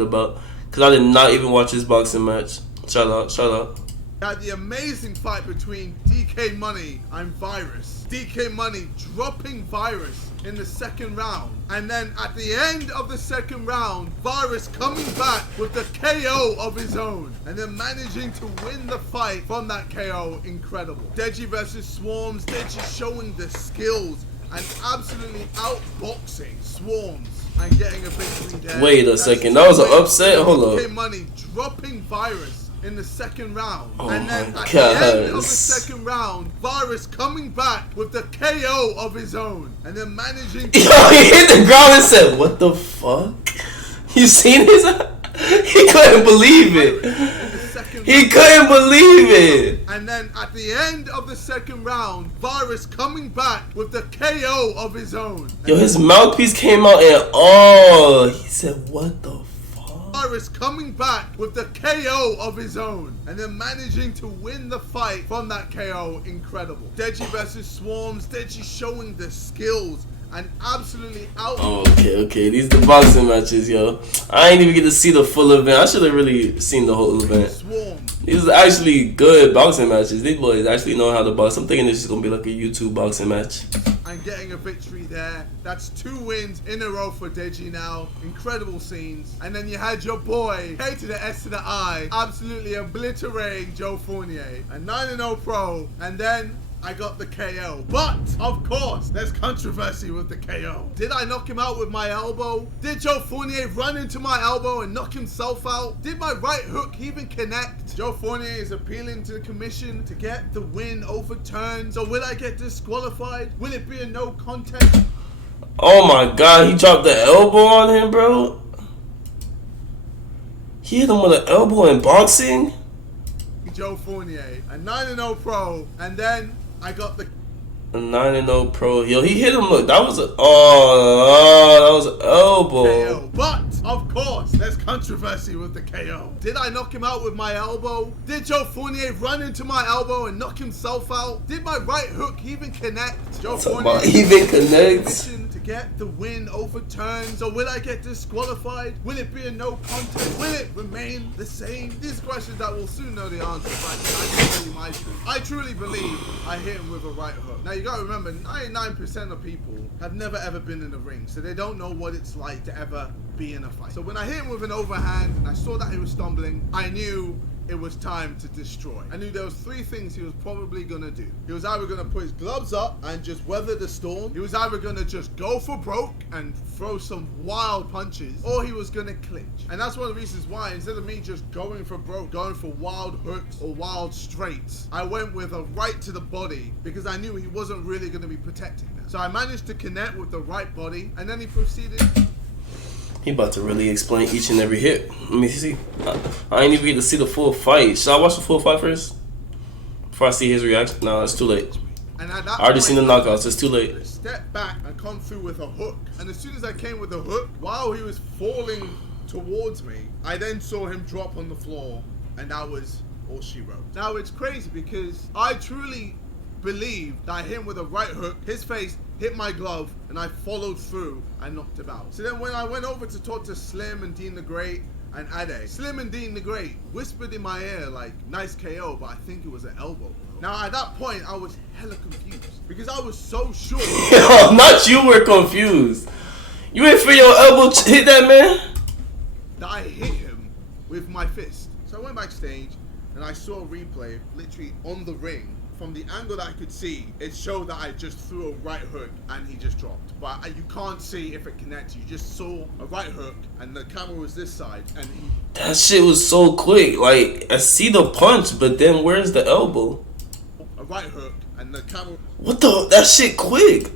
about, because I did not even watch this boxing match. Shout out. Had the amazing fight between DK Money and Virus. DK Money dropping Virus in the second round. And then at the end of the second round, Virus coming back with the KO of his own. And then managing to win the fight from that KO. Incredible. Deji versus Swarms. Deji showing the skills and absolutely outboxing Swarms and getting a victory there. Wait a second. That was an upset? Hold DK up. Money dropping Virus in the second round. Oh and then my at God. the end of the second round, Virus coming back with the KO of his own. And then managing to... Yo, he hit the ground and said, what the fuck? You seen his... He couldn't believe it. He couldn't believe it. And then at the end of the second round, Virus coming back with the KO of his own. Yo, his mouthpiece came out and he said, what the fuck? Virus coming back with the KO of his own. And then managing to win the fight from that KO. Incredible. Deji versus Swarms. Deji showing the skills and absolutely out. Okay. These the boxing matches, yo. I ain't even get to see the full event. I should have really seen the whole event. Swarm. These are actually good boxing matches. These boys actually know how to box. I'm thinking this is gonna be like a YouTube boxing match. And getting a victory there. That's 2 wins in a row for Deji now. Incredible scenes. And then you had your boy, K to the S to the I, absolutely obliterating Joe Fournier. A 9-0 pro. And then I got the KO. But, of course, there's controversy with the KO. Did I knock him out with my elbow? Did Joe Fournier run into my elbow and knock himself out? Did my right hook even connect? Joe Fournier is appealing to the commission to get the win overturned. So will I get disqualified? Will it be a no contest? Oh my God, he dropped the elbow on him, bro. He hit him with an elbow in boxing? Joe Fournier, a 9-0 pro, and then I got the A 9-0 pro. Yo, he hit him. Look, that was a that was an elbow. KO. But of course, there's controversy with the KO. Did I knock him out with my elbow? Did Joe Fournier run into my elbow and knock himself out? Did my right hook even connect? Joe Fournier even connects. To get the win overturned. So will I get disqualified? Will it be a no contest? Will it remain the same? These questions that we'll soon know the answer. But I can tell you my truth. I truly believe I hit him with a right hook. Now you gotta remember, 99% of people have never ever been in the ring, so they don't know what it's like to ever be in a fight. So when I hit him with an overhand and I saw that he was stumbling, I knew it was time to destroy. I knew there was 3 things he was probably gonna do. He was either gonna put his gloves up and just weather the storm. He was either gonna just go for broke and throw some wild punches, or he was gonna clinch. And that's one of the reasons why, instead of me just going for broke, going for wild hooks or wild straights, I went with a right to the body because I knew he wasn't really gonna be protecting that. So I managed to connect with the right body, and then he proceeded. He about to really explain each and every hit. Let me see. I ain't even get to see the full fight. Should I watch the full fight first? Before I see his reaction? No, it's too late. And at that I already seen the knockouts. It's too late. Step back and come through with a hook. And as soon as I came with the hook, while he was falling towards me, I then saw him drop on the floor, and that was all she wrote. Now it's crazy because I truly believed that I hit him with a right hook. His face hit my glove, and I followed through and knocked him out. So then when I went over to talk to Slim and Dean the Great and Ade, Slim and Dean the Great whispered in my ear like, nice KO, but I think it was an elbow. Now at that point, I was hella confused because I was so sure. Yo, not you were confused. You ain't for your elbow hit that man? That I hit him with my fist. So I went backstage and I saw a replay literally on the ring. From the angle that I could see, it showed that I just threw a right hook and he just dropped. But you can't see if it connects. You just saw a right hook and the camera was this side and he... That shit was so quick. Like, I see the punch, but then where's the elbow? A right hook and the camera... What the? That shit quick.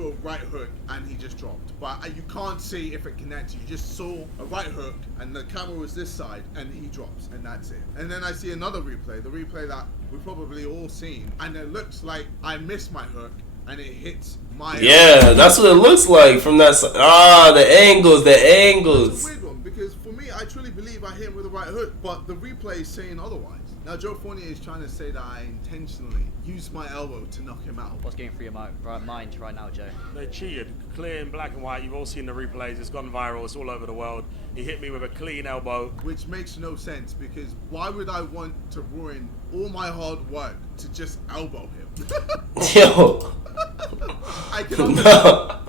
A right hook and he just dropped. But you can't see if it connects. You just saw a right hook and the camera was this side and he drops and that's it. And then I see another replay, the replay that we've probably all seen, and it looks like I missed my hook and it hits my... Yeah, that's what it looks like from that side. Ah, the angles. It's a weird one because for me, I truly believe I hit him with the right hook, but the replay is saying otherwise. Now, Joe Fournier is trying to say that I intentionally used my elbow to knock him out. What's going through your mind right now, Joe? They cheated, clear in black and white. You've all seen the replays. It's gone viral. It's all over the world. He hit me with a clean elbow. Which makes no sense, because why would I want to ruin all my hard work to just elbow him? Yo. I can No.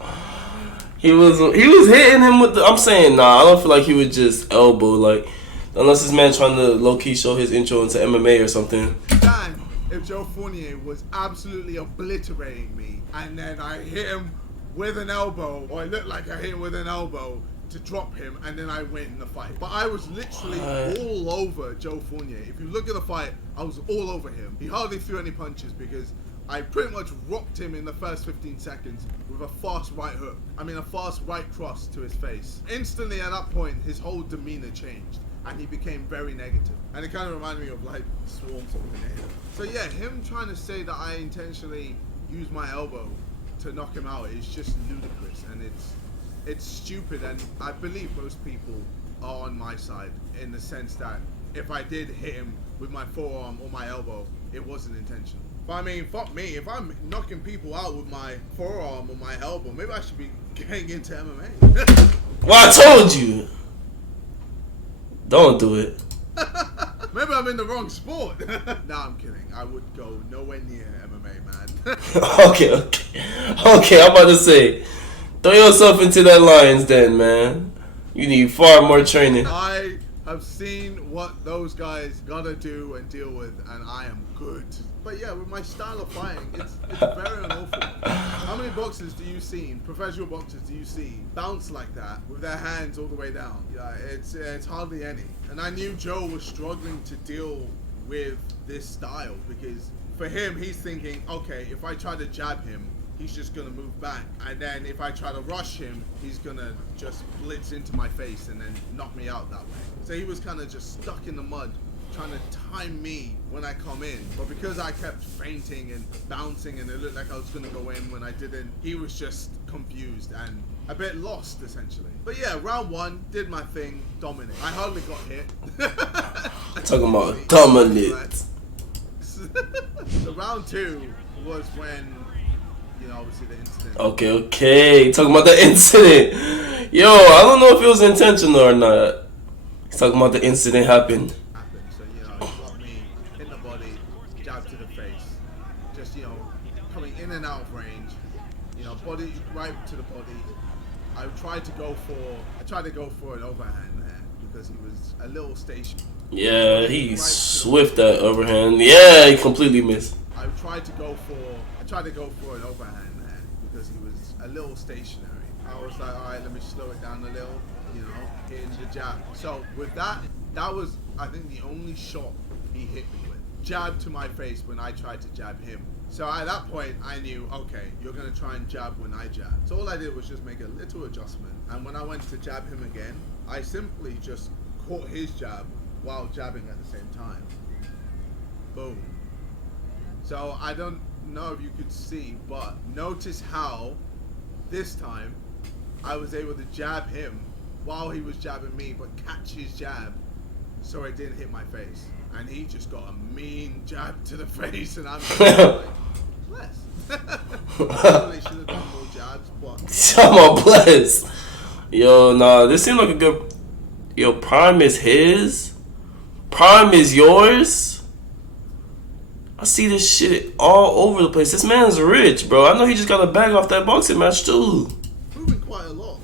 He was hitting him with the, I'm saying, nah, I don't feel like he would just elbow, like, unless this man trying to low-key show his intro into MMA or something. understand if Joe Fournier was absolutely obliterating me, and then I hit him with an elbow, or it looked like I hit him with an elbow to drop him, and then I win the fight. But I was literally all over Joe Fournier. If you look at the fight, I was all over him. He hardly threw any punches because I pretty much rocked him in the first 15 seconds with a fast right hook. I mean, a fast right cross to his face. Instantly at that point, his whole demeanor changed, and he became very negative. And it kind of reminded me of like swarms of tornadoes. So yeah, him trying to say that I intentionally used my elbow to knock him out is just ludicrous, and it's stupid. And I believe most people are on my side in the sense that if I did hit him with my forearm or my elbow, it wasn't intentional. But I mean, fuck me. If I'm knocking people out with my forearm or my elbow, maybe I should be getting into MMA. Well, I told you. Don't do it. Maybe I'm in the wrong sport. Nah, I'm kidding. I would go nowhere near MMA, man. Okay, I'm about to say, throw yourself into that Lions den, man. You need far more training. I have seen what those guys gotta do and deal with, and I am good. But yeah, with my style of fighting, it's very unlawful. How many boxers do you see, professional boxers do you see, bounce like that with their hands all the way down? Yeah, it's hardly any. And I knew Joe was struggling to deal with this style, because for him, he's thinking, okay, if I try to jab him, he's just gonna move back, and then if I try to rush him, he's gonna just blitz into my face and then knock me out that way. So he was kind of just stuck in the mud, trying to time me when I come in. But because I kept feinting and bouncing and it looked like I was gonna go in when I didn't, he was just confused and a bit lost, essentially. But yeah, round one, did my thing, dominant. I hardly got hit. Talking about dominant. So round two was when, you know, obviously the incident. Okay. Talking about the incident. Yo, I don't know if it was intentional or not. He's talking about the incident happened. So, you know, he got me in the body, jab to the face. Just, you know, coming in and out of range. You know, body right to the body. I tried to go for an overhand there because he was a little stationary. Yeah, he's swift that overhand. Yeah, he completely missed. I tried to go for an overhand there because he was a little stationary. I was like, all right, let me slow it down a little, you know, hitting the jab. So with that was, I think, the only shot he hit me with. Jab to my face when I tried to jab him. So at that point, I knew, okay, you're going to try and jab when I jab. So all I did was just make a little adjustment. And when I went to jab him again, I simply just caught his jab while jabbing at the same time. Boom. So I don't know if you could see, but notice how this time I was able to jab him while he was jabbing me, but catch his jab so it didn't hit my face. And he just got a mean jab to the face, and I'm just like, bless. Probably should have done more jabs, but I'm all blessed. Yo, nah, this seemed like a good. Yo, Prime is his. Prime is yours. I see this shit all over the place. This man's rich, bro. I know he just got a bag off that boxing match too. proving quite a lot.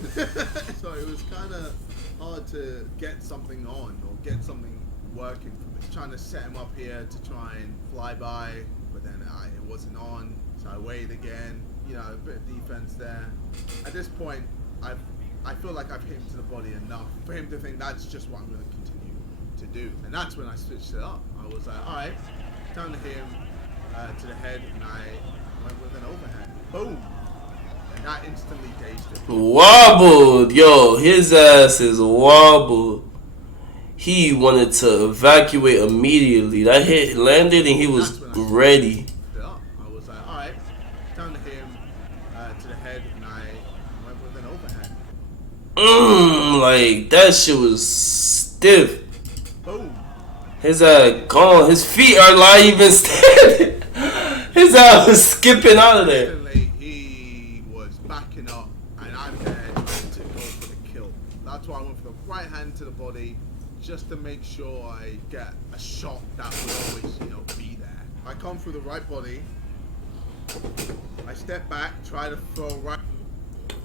So it was kind of hard to get something on or get something working for me. Trying to set him up here to try and fly by, but then it wasn't on, so I waited again. You know, a bit of defense there. At this point, I feel like I've hit him to the body enough for him to think that's just what I'm going to continue to do. And that's when I switched it up. I was like, all right, time to hit him to the head, and I went with an overhand. Boom. And that instantly dazed him. Wobbled. Yo, his ass is wobbled. He wanted to evacuate immediately. That hit landed and he was ready. I was like, all right, time to hit him to the head, and I went with an overhand. Like, that shit was stiff. Boom. His gone. His feet are not even standing. His was skipping out of there. Instantly, he was backing up, and I'm there trying to go for the kill. That's why I went for the right hand to the body, just to make sure I get a shot that would always, you know, be there. I come through the right body. I step back, try to throw right.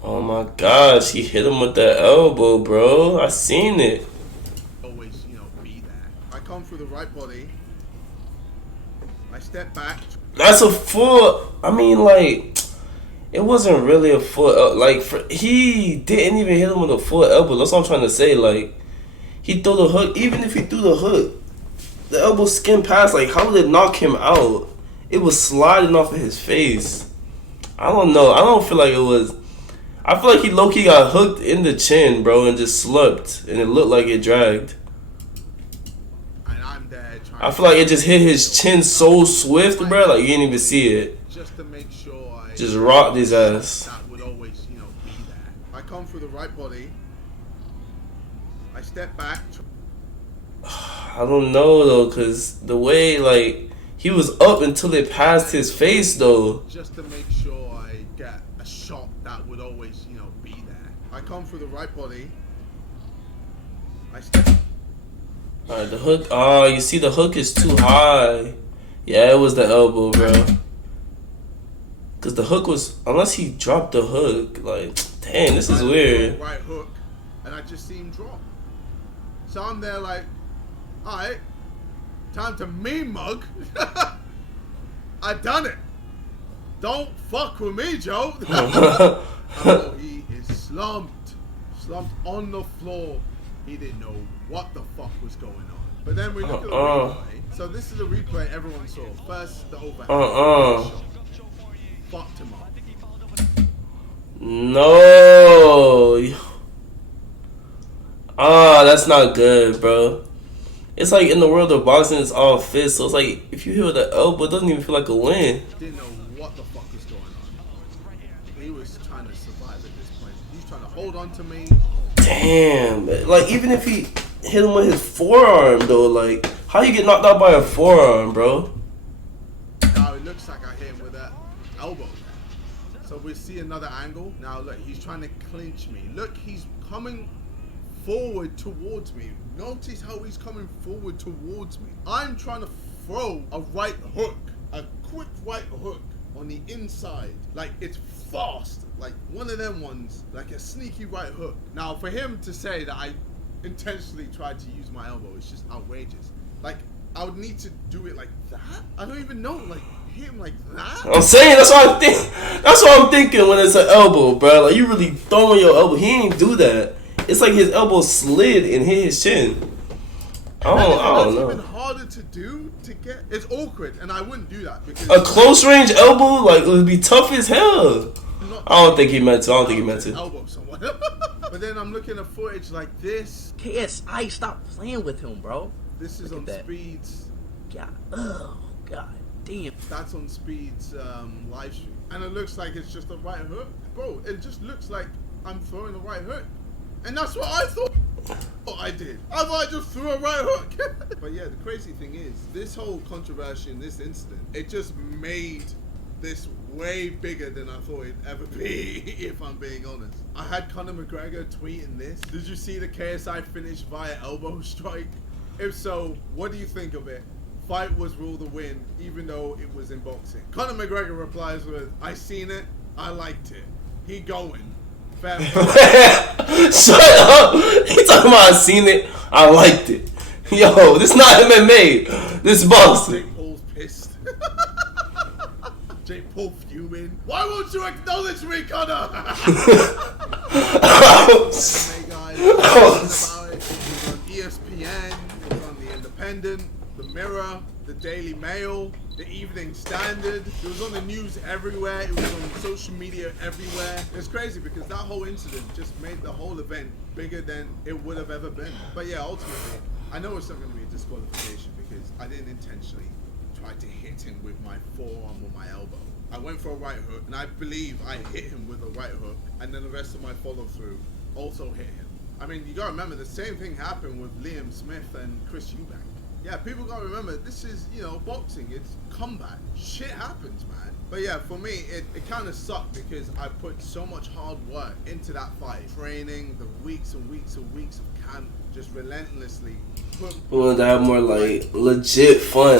Oh my gosh, he hit him with that elbow, bro. I seen it. Always, you know, be there. I come through the right body. I step back. That's a full. I mean, like, it wasn't really a full. Like, he didn't even hit him with a full elbow. That's what I'm trying to say. Like, he threw the hook. Even if he threw the hook, the elbow skimmed past. Like, how did it knock him out? It was sliding off of his face. I don't know. I don't feel like it was. I feel like he low-key got hooked in the chin, bro, and just slumped, and it looked like it dragged. And I'm there trying. I feel like it just hit his chin so swift, bro, like you didn't even see it. Just to make sure I Just rocked his ass. that would always, you know, be there. I come through the right body. I step back. I don't know, though, because the way, like, he was up until it passed his face, though. Just to make sure I get a shot that would always, you know, be there. I come through the right body. I step. Alright, the hook. Oh, you see, the hook is too high. Yeah, it was the elbow, bro. Because the hook was. Unless he dropped the hook. Like, dang, this is weird. Right hook, and I just see him drop. So I'm there like, alright, time to mean mug. I done it. Don't fuck with me, Joe. Oh, he is slumped on the floor. He didn't know what the fuck was going on. But then we look at the replay. So this is a replay everyone saw. First, the overhead shot. Fucked him up. No. Ah, that's not good, bro. It's like in the world of boxing, it's all fists. So it's like if you hit with the elbow, it doesn't even feel like a win. Didn't know what the fuck was going on. He was trying to survive at this point. He's trying to hold on to me. Damn. Like even if he hit him with his forearm, though, like how you get knocked out by a forearm, bro? Now it looks like I hit him with that elbow. So we see another angle. Now look, he's trying to clinch me. Look, he's coming forward towards me. Notice how he's coming forward towards me. I'm trying to throw a right hook, a quick right hook on the inside. Like it's fast, like one of them ones, like a sneaky right hook. Now for him to say that I intentionally tried to use my elbow, it's just outrageous. Like I would need to do it like that. I don't even know, like hit him like that. I'm saying that's what I think. That's what I'm thinking when it's an elbow, bro. Like you really throwing your elbow. He ain't do that. It's like his elbow slid and hit his chin. I don't know. It's even harder to do to get. It's awkward, and I wouldn't do that because A close range elbow, like it would be tough as hell. I don't think he meant to. Elbow someone. But then I'm looking at footage like this. KSI, stop playing with him, bro. This is Look on at that. Speed's. God, oh, God damn. That's on Speed's live stream, and it looks like it's just a right hook, bro. It just looks like I'm throwing a right hook, and that's what I thought. I did. I thought I just threw a right hook. But yeah, the crazy thing is, this whole controversy in this incident, it just made this way bigger than I thought it'd ever be, if I'm being honest. I had Conor McGregor tweeting this. Did you see the KSI finish via elbow strike? If so, what do you think of it? Fight was ruled a win, even though it was in boxing. Conor McGregor replies with, I seen it, I liked it. He going. Fair play. Shut up. He talking about I seen it. I liked it. Yo, this not MMA. This boxing. Jake Paul's pissed. Jake Paul fuming. Why won't you acknowledge me, Conor? MMA guys about it. It was on ESPN. It was on The Independent, The Mirror, The Daily Mail, The Evening Standard. It was on the news everywhere. It was on social media everywhere. It's crazy because that whole incident just made the whole event bigger than it would have ever been. But yeah, ultimately, I know it's not going to be a disqualification because I didn't intentionally try to hit him with my forearm or my elbow. I went for a right hook, and I believe I hit him with a right hook, and then the rest of my follow through also hit him. I mean, you gotta remember the same thing happened with Liam Smith and Chris Eubank. Yeah, people gotta remember this is, you know, boxing. It's combat. Shit happens, man. But yeah, for me, it kind of sucked because I put so much hard work into that fight, training, the weeks and weeks and weeks of camp, just relentlessly. We wanted to have more like legit fun,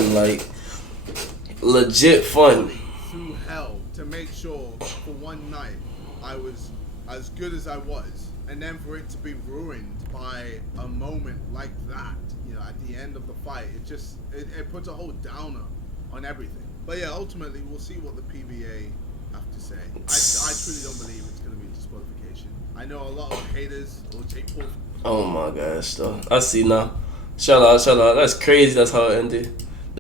Through hell to make sure for one night I was as good as I was, and then for it to be ruined by a moment like that, you know, at the end of the fight, it puts a whole downer on everything. But yeah, ultimately we'll see what the PBA have to say. I truly don't believe it's going to be disqualification. I know a lot of haters will take Paul. Oh my gosh, though. I see now. Shout out. That's crazy. That's how it ended.